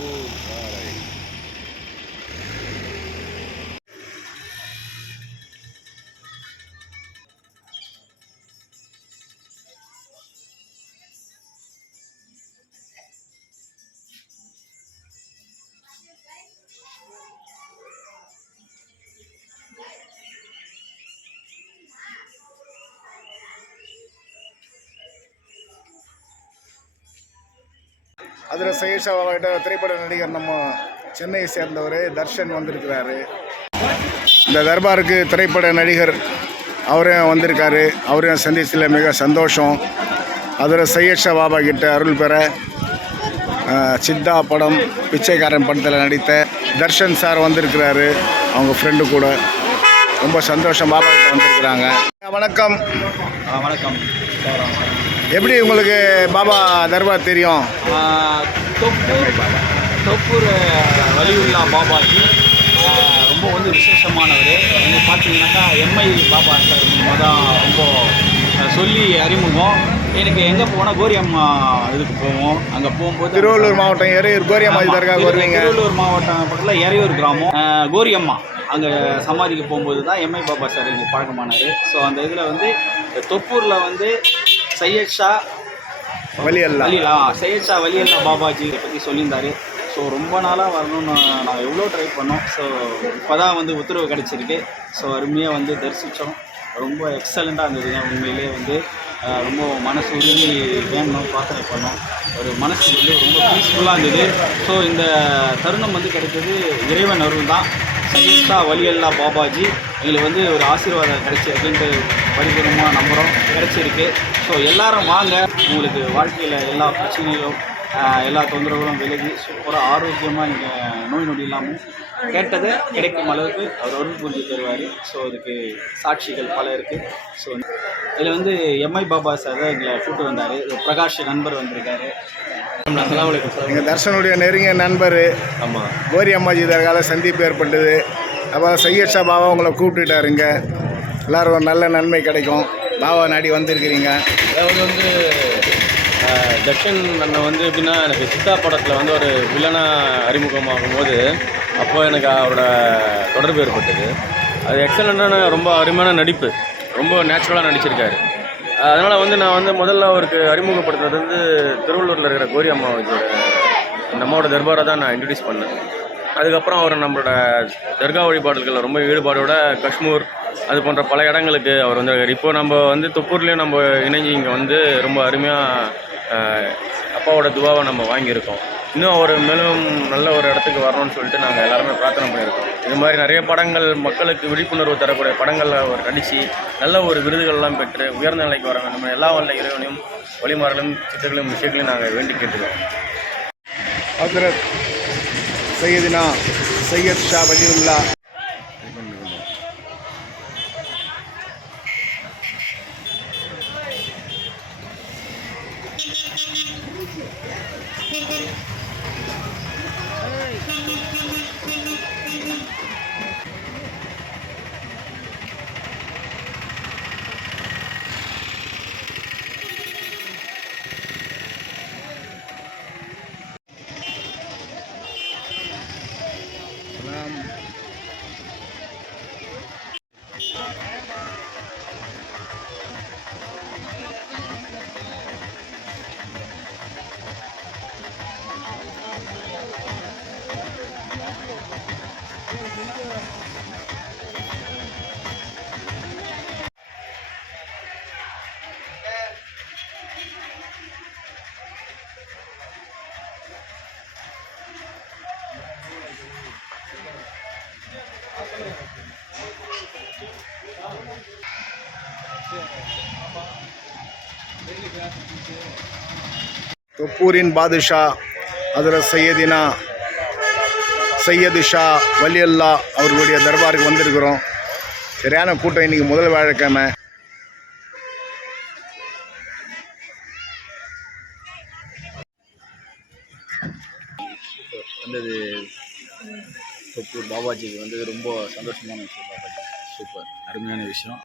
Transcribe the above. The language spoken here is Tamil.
தொப்பூர் பாறை அதில் சையஷாவாகிட்ட திரைப்பட நடிகர் நம்ம சென்னையை சேர்ந்தவர் தர்ஷன் வந்திருக்கிறாரு. இந்த தர்பாருக்கு திரைப்பட நடிகர் அவரையும் வந்திருக்காரு. அவரையும் சந்திச்சில் மிக சந்தோஷம். அதில் சையஷா பாபா கிட்ட அருள் பெற சித்தா படம் பிச்சைக்காரன் படத்தில் நடித்த தர்ஷன் சார் வந்திருக்கிறாரு. அவங்க ஃப்ரெண்டு கூட. ரொம்ப சந்தோஷம். பாபா கிட்ட வந்திருக்கிறாங்க. வணக்கம். வணக்கம். எப்படி உங்களுக்கு பாபா தர்பார் தெரியும்? தொப்பூர் தொப்பூர் வலியுல்லா பாபாஜி. ரொம்ப வந்து விசேஷமானவர். நீங்கள் பார்த்தீங்கன்னாக்கா எம்ஐ பாபா சார் மூலமாக தான் ரொம்ப சொல்லி அறிமுகம். எனக்கு எங்கே போனால் கோரியம்மா இதுக்கு போவோம். அங்கே போகும்போது திருவள்ளூர் மாவட்டம் எறையூர் கோரியம்மாஜி ஆமா, தர்கா திரு- வருவீங்க. திருவள்ளூர் மாவட்டம் பக்கத்தில் எறையூர் கிராமம். கோரியம்மா அங்கே சமாதிக்கு போகும்போது தான் எம்ஐ பாபா சார் எனக்கு பழக்கமானார். ஸோ அந்த இதில் வந்து தொப்பூரில் வந்து சையத் ஷா வழி எல்லாம் வலியலா சையத் ஷா வலியல்லா பாபாஜி பற்றி சொல்லியிருந்தாரு. ஸோ ரொம்ப நாளாக வரணும்னு நாங்கள் எவ்வளோ ட்ரை பண்ணோம். ஸோ இப்போ தான் வந்து உத்தரவு கிடச்சிருக்கு. ஸோ அருமையாக வந்து தரிசித்தோம் ரொம்ப எக்ஸலண்ட்டாக இருந்ததுங்க. உண்மையிலே வந்து ரொம்ப மனசு உருகி வேணும் பிரார்த்தனை பண்ணோம். ஒரு மனசு வந்து ரொம்ப பீஸ்ஃபுல்லாக இருந்தது. ஸோ இந்த தருணம் வந்து கிடைத்தது இறைவன் அருள் தான். சையத்தா வலியல்லா பாபாஜி. எங்களுக்கு வந்து ஒரு ஆசீர்வாதம் கிடைச்சி அப்படின்ட்டு பரிபூர்ணமாக நம்புகிறோம் கிடைச்சிருக்கு ஸோ எல்லாரும் வாங்க. உங்களுக்கு வாழ்க்கையில் எல்லா பிரச்சனைகளும் எல்லா தொந்தரவுகளும் விலகி சூப்பராக ஆரோக்கியமாக நீங்கள் நோய் நொடி இல்லாமல் கேட்டதை கிடைக்கும் அளவுக்கு அவர் அருள் புரிஞ்சு தருவார். ஸோ அதுக்கு சாட்சிகள் பல இருக்குது ஸோ இதில் வந்து எம்ஐ பாபா சார் தான் எங்களை கூப்பிட்டு வந்தார். பிரகாஷ் நண்பர் வந்திருக்காரு. எங்கள் தர்ஷனுடைய நெருங்கிய நண்பர் ஆமாம் கோரி அம்மாஜி தர்கால சந்திப்பு ஏற்பட்டது. அப்புறம் சையத் ஷா பாபா உங்களை கூப்பிட்டுட்டாருங்க. எல்லாரும் ஒரு நல்ல நன்மை கிடைக்கும். பாபா நாடி வந்திருக்கிறீங்க. அதாவது வந்து அஹ், தக்ஷன் அண்ணன் வந்து எப்படின்னா எனக்கு சித்தா படத்தில் வந்து ஒரு வில்லனாக அறிமுகமாகும் போது அப்போ எனக்கு அவரோட தொடர்பு ஏற்பட்டது. அது எக்ஸலண்ட்டான ரொம்ப அருமையான நடிப்பு. ரொம்ப நேச்சுரலாக நடிச்சிருக்காரு. அதனால் வந்து நான் வந்து முதல்ல அவருக்கு அறிமுகப்படுத்துறது வந்து திருவள்ளூரில் இருக்கிற கோரி அம்மாவுக்கு அந்த அம்மாவோட தர்பாரை தான் நான் இன்ட்ரடியூஸ் பண்ணேன். அதுக்கப்புறம் அவர் நம்மளோட தர்கா வழிபாடுகளில் ரொம்ப ஈடுபாடோட காஷ்மீர் அது போன்ற பல இடங்களுக்கு அவர் வந்து இப்போ நம்ம வந்து தொப்பூர்லேயும் நம்ம இணைஞ்சு இங்கே வந்து ரொம்ப அருமையாக அப்பாவோட துவாவை நம்ம வாங்கியிருக்கோம். இன்னும் அவர் மேலும் நல்ல ஒரு இடத்துக்கு வரணும்னு சொல்லிட்டு நாங்கள் எல்லாருமே பிரார்த்தனை பண்ணியிருக்கோம். இது மாதிரி நிறைய படங்கள் மக்களுக்கு விழிப்புணர்வு தரக்கூடிய படங்களில் அவர் நடித்து நல்ல ஒரு விருதுகள்லாம் பெற்று உயர்ந்த நிலைக்கு வர வேண்டும் எல்லா வல்ல இறைவனையும் வழிமாறலும் சித்தர்களும் விஷயங்களையும் நாங்கள் வேண்டி கேட்டுக்கிறோம். ஹசரத் சையதினா சையத் ஷா வலியுல்லா. தொப்பூரின் பாதுஷா அதில் சையதினா சையது ஷா வலியல்லா அவர்களுடைய தர்பாருக்கு வந்திருக்கிறோம். சரியான கூட்டம் இன்னைக்கு முதல் வியாழக்கிழமை. வந்தது தொப்பூர் பாபாஜிக்கு வந்தது ரொம்ப சந்தோஷமான விஷயம் பாபாஜி. சூப்பர். அருமையான விஷயம்.